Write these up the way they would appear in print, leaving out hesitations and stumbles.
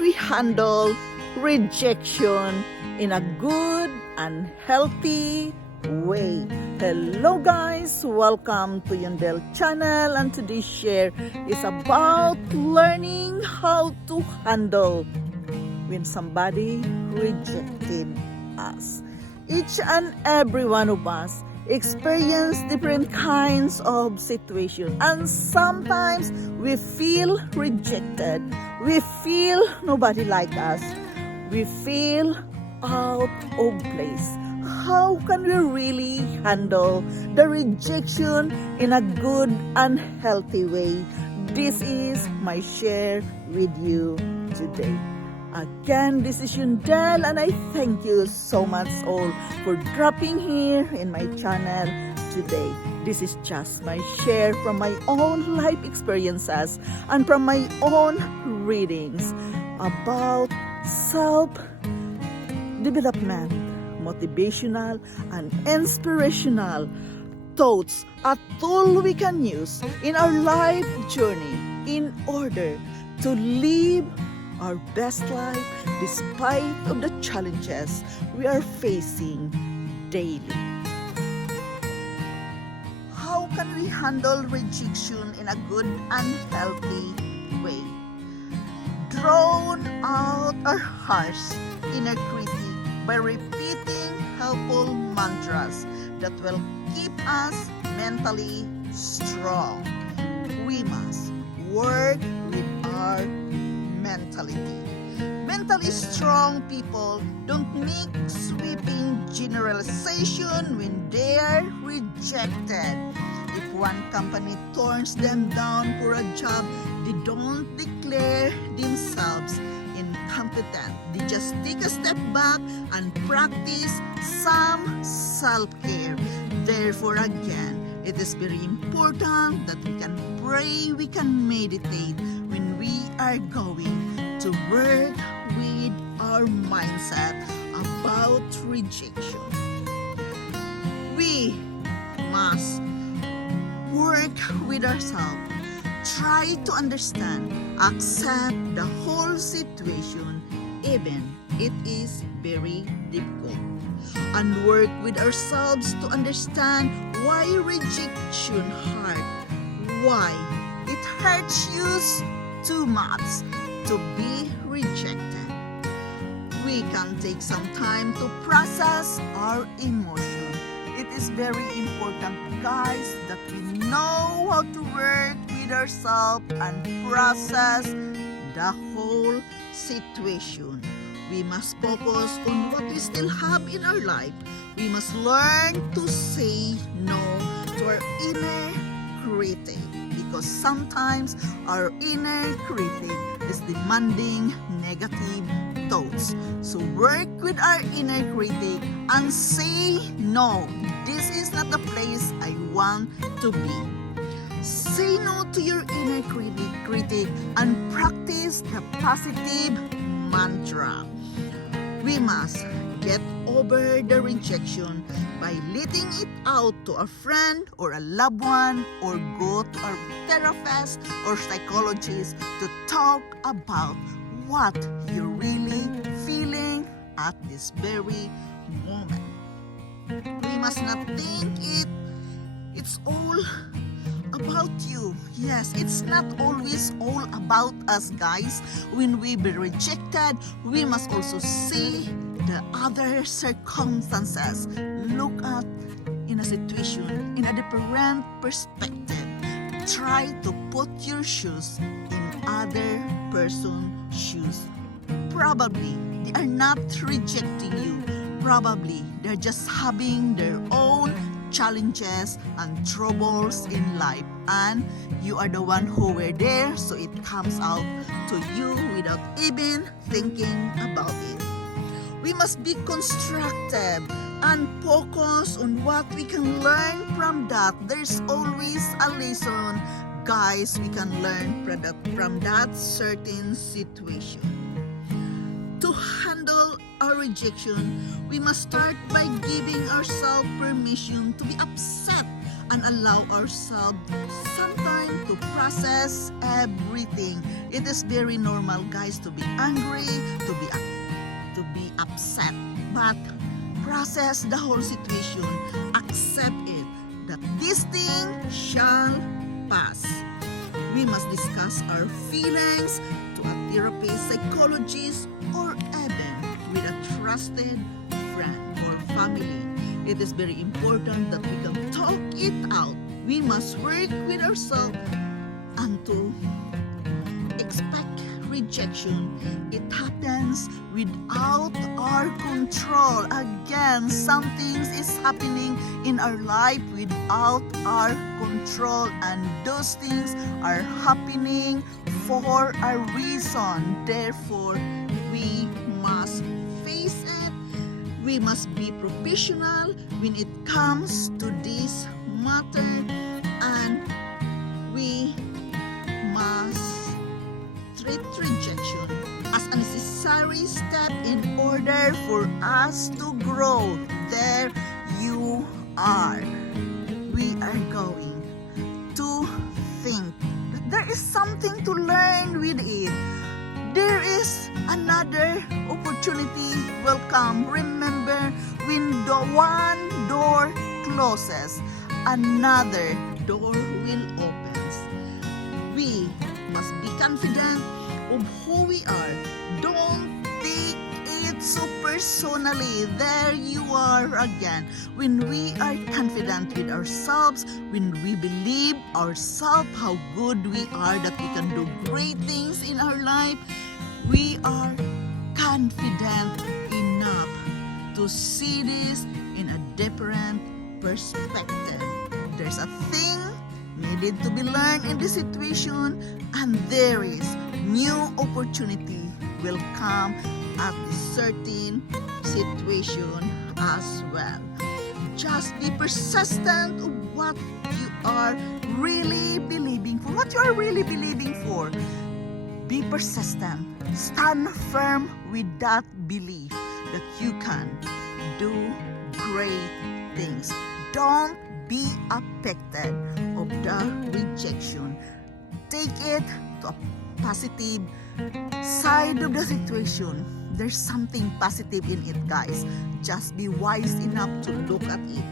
can we handle rejection in a good and healthy way? Hello guys, welcome to Yandel channel, and today's share is about learning how to handle when somebody rejected us. Each and every one of us experience different kinds of situations, and sometimes we feel rejected, we feel nobody like us, we feel out of place. How can we really handle the rejection in a good and healthy way? This is my share with you today. Again, this is Yundel, and I thank you so much all for dropping here in my channel today. This is just my share from my own life experiences and from my own readings about self-development, motivational and inspirational thoughts, a tool we can use in our life journey in order to live our best life despite of the challenges we are facing daily. How can we handle rejection in a good and healthy way? Drown out our harsh inner critic by repeating helpful mantras that will keep us mentally strong. We must work with our mentality. Mentally strong people don't make sweeping generalization when they are rejected. If one company turns them down for a job, they don't declare themselves incompetent. They just take a step back and practice some self-care. Therefore, again, it is very important that we can pray, we can meditate when we are going to work with our mindset about rejection. We must work with ourselves, try to understand, accept the whole situation, even it is very difficult, and work with ourselves to understand why rejection hurt, why it hurts you too much to be rejected. We can take some time to process our emotion. It is very important, guys, that we know how to work with ourselves and process the whole situation. We must focus on what we still have in our life. We must learn to say no to our inner critic, because sometimes our inner critic is demanding negative thoughts. So work with our inner critic and say no. This is not the place I want to be. Say no to your inner critic and practice the positive mantra. We must get over the rejection by letting it out to a friend or a loved one, or go to a therapist or psychologist to talk about what you're really feeling at this very moment. We must not think it's all about you. Yes, it's not always all about us, guys. When we be rejected, we must also see the other circumstances. Look at in a situation in a different perspective. Try to put your shoes in other person's shoes. Probably they are not rejecting you. Probably they're just having their own challenges and troubles in life, and you are the one who were there, so it comes out to you without even thinking about it. We must be constructive and focus on what we can learn from that. There's always a lesson, guys, we can learn from that certain situation. To handle our rejection, we must start by giving ourselves permission to be upset and allow ourselves sometimes learn to process everything. It is very normal, guys, to be angry, to be upset, but process the whole situation. Accept it that this thing shall pass. We must discuss our feelings to a therapist, psychologist, or even with a trusted friend or family. It is very important that we can talk it out. We must work with ourselves and to expect rejection. It happens without our control. Again, some things is happening in our life without our control, and those things are happening for a reason. Therefore, we must face it. We must be professional when it comes to this matter, and we must treat rejection as a necessary step in order for us to grow. There you are. We are going to think that there is something to learn with it. There is another opportunity will come. Remember, when the one door closes, another door will open. We must be confident of who we are. Don't take it so personally. There you are again. When we are confident with ourselves, when we believe ourselves how good we are, that we can do great things in our life, we are confident enough to see this in a different perspective. There's a thing needed to be learned in this situation, and there is new opportunity will come at a certain situation as well. Just be persistent of what you are really believing for. What you are really believing for. Be persistent. Stand firm with that belief that you can do great things. Don't be affected of the rejection. Take it to a positive side of the situation. There's something positive in it, guys. Just be wise enough to look at it.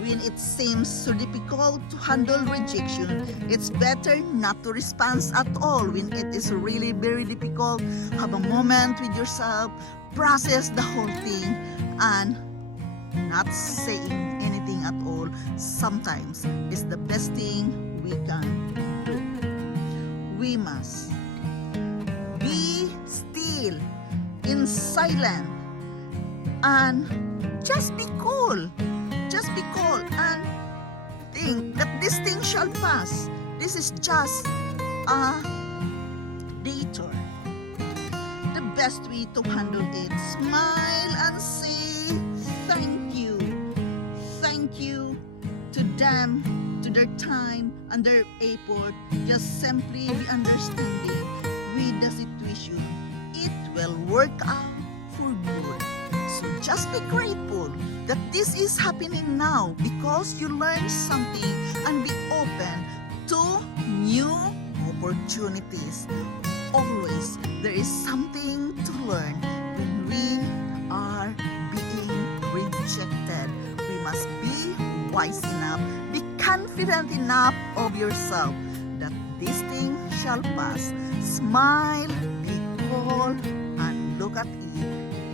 When it seems so difficult to handle rejection, it's better not to respond at all. When it is really very difficult, have a moment with yourself, process the whole thing, and not saying anything at all sometimes is the best thing we can do. We must be still in silence and just be cool. Just be cool and think that this thing shall pass. This is just a detour. The best way to handle it, smile and say thank you. Thank you to them, to their time and their effort. Just simply be understanding with the situation. It will work out for good. So just be grateful that this is happening now because you learned something, and be open to new opportunities. Always there is something to learn when we are being rejected. We must be wise enough, be confident enough of yourself that this thing shall pass. Smile, be cool, and look at it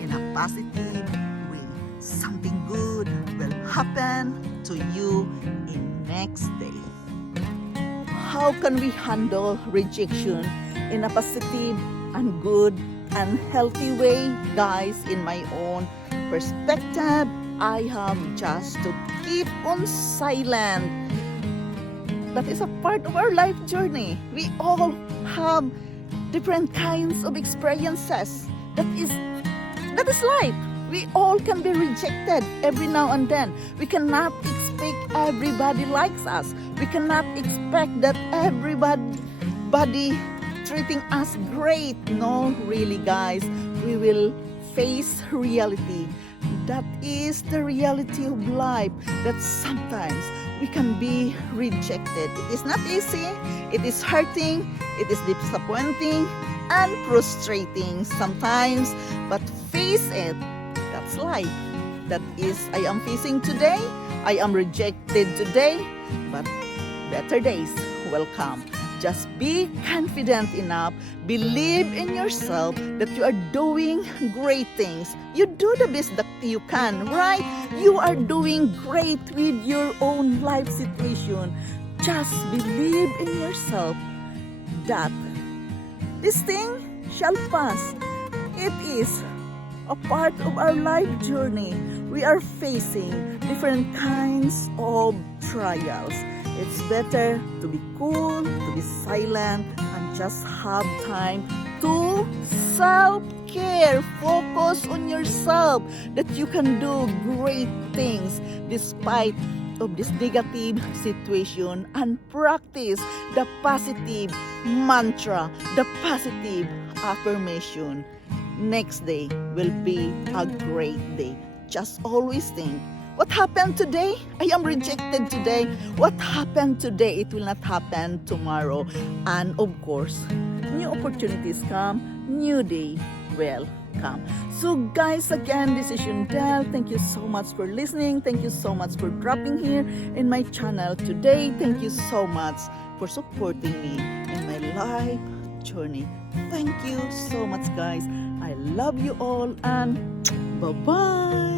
in a positive way. Something good will happen to you in next day. How can we handle rejection in a positive and good and healthy way? Guys, in my own perspective, I have just to keep on silent. That is a part of our life journey. We all have different kinds of experiences. That is life. We all can be rejected every now and then. We cannot expect everybody likes us. We cannot expect that everybody treating us great. No, really, guys. We will face reality. That is the reality of life. That sometimes we can be rejected. It is not easy, it is hurting, it is disappointing, and frustrating sometimes, but face it, that's life. That is, I am facing today, I am rejected today, but better days will come. Just be confident enough, believe in yourself that you are doing great things. You do the best that you can, right? You are doing great with your own life situation. Just believe in yourself that this thing shall pass. It is a part of our life journey. We are facing different kinds of trials. It's better to be cool, to be silent, and just have time to self-care. Focus on yourself that you can do great things despite of this negative situation, and practice the positive mantra, the positive affirmation. Next day will be a great day. Just always think, what happened today? I am rejected today. What happened today? It will not happen tomorrow. And of course, new opportunities come, new day will come. So guys, again, this is Yundel. Thank you so much for listening. Thank you so much for dropping here in my channel today. Thank you so much for supporting me in my life journey. Thank you so much, guys. I love you all, and bye-bye.